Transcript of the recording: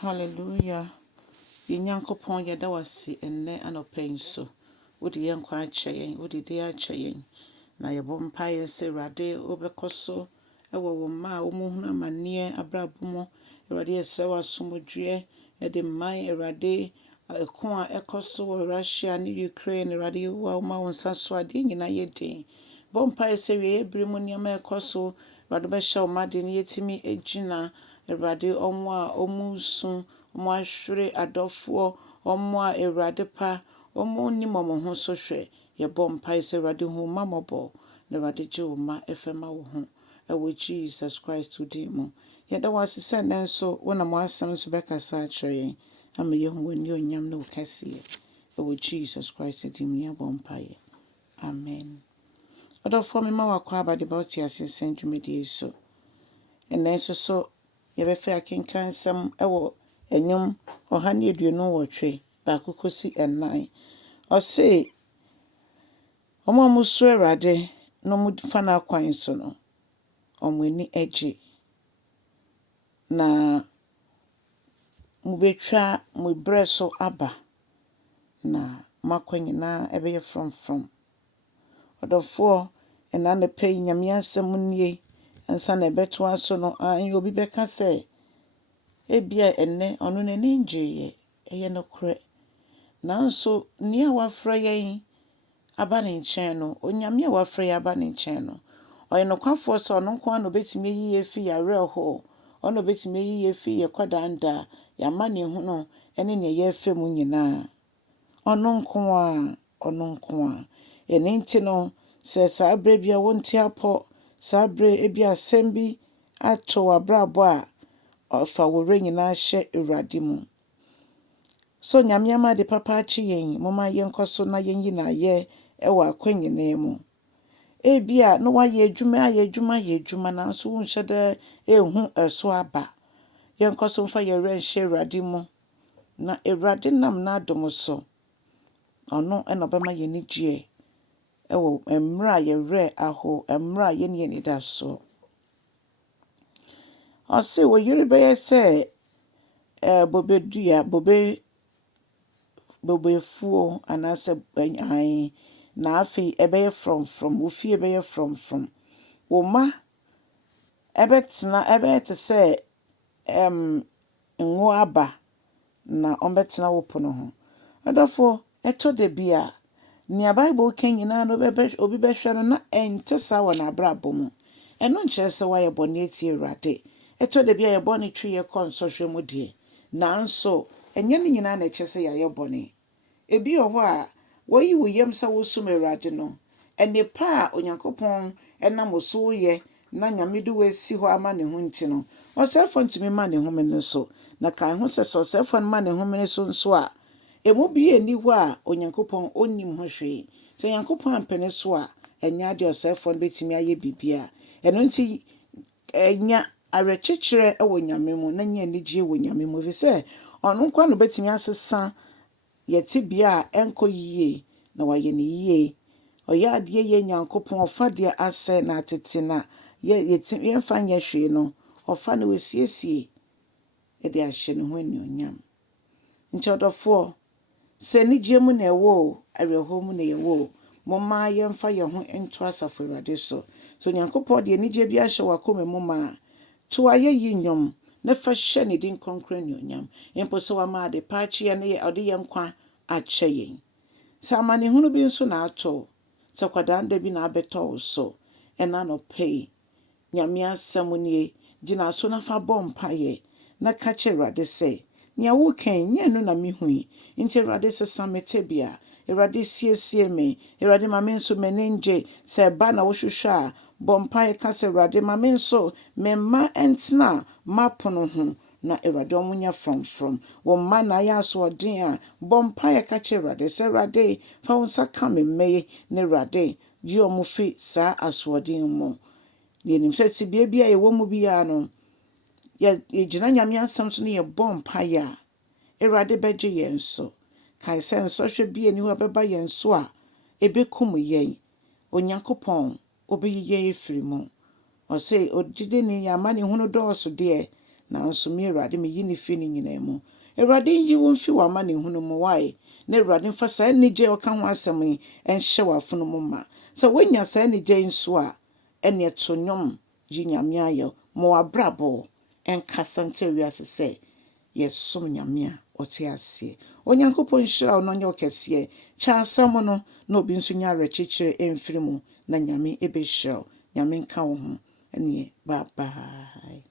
Hallelujah. Yenyankopon yeda wase enne anopen so. Wodi yenkwa akyɛyen, wodi de akyɛyen. Na yɛbɔ mpaeɛ sɛ Awurade wobɛkɔso ɛwɔ wo mma a wɔmuhunu amanneɛ abrabɔ mu. Awurade yɛsrɛ wo asomdwoe ɛde man Awurade ɛko a ɛkɔso wɔ Russia ne Ukraine Awurade wo ma wo nsa so adeɛ nyinaa yɛ den. Bɔ mpaeɛ sɛ wie ebere mu nneɛma ɛkɔso Awurade bɛhyɛ wo ma de ne yɛtumi egyina Awurade ɔmo a ɔmo nsu ɔmo ahwere adɔfoɔ ɔmo a Awurade pa ɔmo nim ɔmo ho so hwɛ. Yɛbɔ mpaeɛ sɛ Awurade hu ma mmɔbɔ na Awurade gye wo ma ɛfɛma wo ho ɛwɔ Jesus Christ din mu. Yɛda wo ase sɛ nnɛ nso wonam w'asɛm so bɛkasa akyerɛ yɛn ama yɛhu w'ani onyam ne wo kɛseɛ ɛwɔ Jesus Christ din mu. Yɛbɔ mpaeɛ. Amen. Ɔdɔfoɔ mema wakɔ aba de ba wote ase sɛ dwumadie so. Nnɛ nso so yɛbɛfɛ akenkan nsɛm ɛwɔ Ndwom 128 baako kɔsi 9. Ɔse ɔmo a musuro Awurade na ɔmo fa n'akwan so no ɔmo ani agye na mubetwa mo brɛ so aba na makwa nyinaa ɛbɛyɛ frɔmfrɔm. Ɔdɔfoɔ ɛna anɔpa yi Nyame asɛm nie ansa na ɛbɛtoa so no obi bɛka sɛ ebia enne ɔno n'ani ngyeeɛ ɛyɛ nokorɛ. Nanso nea wafrɛ yɛn aba ne nkyɛn no Onyame a wafrɛ yɛn aba ne nkyɛn no ɔyɛ nokwafoɔ sɛ ɔno nko ara na obetumi ayi yɛn afi yɛawerɛhoɔ ɔno obetumi ayi yɛn afi yɛn kɔdandaa yɛama ne hunu ɛne nea yɛfɛ mu nyinaa ɔno nko a ɛno nti no sɛ saa berɛ bi a wonte apɔ saa berɛ ebi asɛm bi ato w'abrabɔ a ɔfa wɔrɛ nyinaa hyɛ Awurade mu. So Nyame ama de papa akye yɛn moma yɛnkɔ so na yɛnyi n'ayɛ ɛwɔ akwannyina mu. Ebia na wayɛ adwuma nanso wonhyɛ dɛ ehu ɛso aba. Yɛnkɔ so mfa yɛwerɛ nhyɛ Awurade mu na Awurade nam n'adom so ɔno ɛna ɔbɛma yɛn ani gye ɛwɔ mmrɛ a yɛwerɛ aho mmrɛ a yɛne yɛn da so. Ɔse wɔ yere bɛyɛ sɛ bobefuo anaasɛ na afei ɛbɛyɛ frɔmfrɔm wo fie bɛyɛ frɔmfrɔm. Wo ma ɛbɛyɛ te sɛ ngo aba na ɔmbɛtena wo pono ho. Ɔdɔfoɔ ɛtɔ da bi a nea Bible ka nyinaa no obi bɛhwɛ no na ɛnte saa wɔ n'abrabɔ mu. Ɛno nkyerɛ sɛ wayɛ bɔne atia Awurade. Ɛtɔ da bi a yɛbɔne twe yɛkɔ nsɔhwɛ mu deɛ nanso ɛnyɛ ne nyinaa na ɛkyerɛ sɛ yɛayɛ bɔne. Ebi wɔ hɔ a wɔyi wo yam sɛ wosum Awurade no ɛnnepa a Onyankopɔn ɛnam so woyɛ na Nyame de wasi hɔ ama ne ho nti no ɔsɛefo ntumi ma ne home no so na kan ho sɛ ɔsɛefo no ma ne home no so nso a emu bi ani hɔ a Onyankopɔn onnim ho hwee. Sɛ Nyankopɔn ampene so a ɛnyɛ ade ɔsɛefo no betumi ayɛ bibia. Ɛno nti ɛnya awerɛkyekyerɛ ɛwɔ Nyame mu na nya anigye wɔ Nyame mu efisɛ ɔno nko ara na betumi asesa yɛte bia a ɛnkɔ yie na wayɛ ne yie. Ɔyɛ adeɛ yɛ Nyankopɔn ɔfa deɛ asɛ na atete na yɛmfa nyɛ hwee no ɔfa na wasiesie ɛde ahyɛ ne ho anuonyam. Nti ɔdɔfoɔ sɛ anigye mu na ɛwɔ awerɛhoɔ mu na yɛwɔ momma yɛmfa yɛn ho nto Asafo Awurade so. So Nyankopɔn de anigye bi ahyɛ w'akoma mu ma to ayɛyi nnwom na fa hyɛ ne din kronkron anuonyam. Mpo sɛ wama ade pa akye yɛn na ɔde yɛn nkwa akyɛ yɛn. Sɛ amanehunu bi nso na atɔ sɛ kwadanda bi na abɛtɔ wo so ɛna anɔpa yi Nyame asɛm nie gyina so na fa bɔ mpaeɛ na ka kyerɛ Awurade sɛ nea wokan nyɛ no na mehui nti Awurade sesa me tebea Awurade siesie me Awurade ma me nso m'ani ngye sɛ ɛba na wohwehwɛ a bɔ mpaeɛ ka sɛ Awurade ma me nso me mma ɛntena m'apono ho na Awurade ɔmo nyɛ frɔmfrɔm. Wo mma na ayɛ asoɔden a bɔ mpaeɛ ka kyerɛ Awurade sɛ Awurade fa wo nsa ka me mma yi na Awurade gye ɔmo fi saa asoɔden mu. Yɛnim sɛ tibea bi a yɛwɔ mu biara no yɛgyina Nyame asɛm so na yɛbɔ mpaeɛ a Awurade bɛgye yɛn so. Kae sɛ nsɔhwɛ bi ani hɔ bɛba yɛn so a ɛbɛkum yɛn. Onyankopɔn obɛyi yɛn afiri mu. Ɔse ogyidi ne yɛama ne hunu dɔɔso deɛ nanso me Awurade me yi ne fi ne nyina mu. Awurade yi wo mfi wama ne hunu mu wae. Na Awurade mfa saa anigye ɔka ho asɛm yi ɛnhyɛ w'afono mu ma. Sɛ wonya saa anigye nso a ɛne to nnwom yi Nyame ayɛ ma wabrabɔ ɛnkasa nkyɛ wiase sɛ yɛsom Nyame a ɔte aseɛ. Onyankopɔn nhyira wo no nyɛ ɔkɛseɛ. Kyɛ asɛm no na obi nso nya awerɛkyekyere ɛmfiri mu na Nyame ɛbɛhyira wo. Nyame nka wo ho. Ɛneɛ bye bye.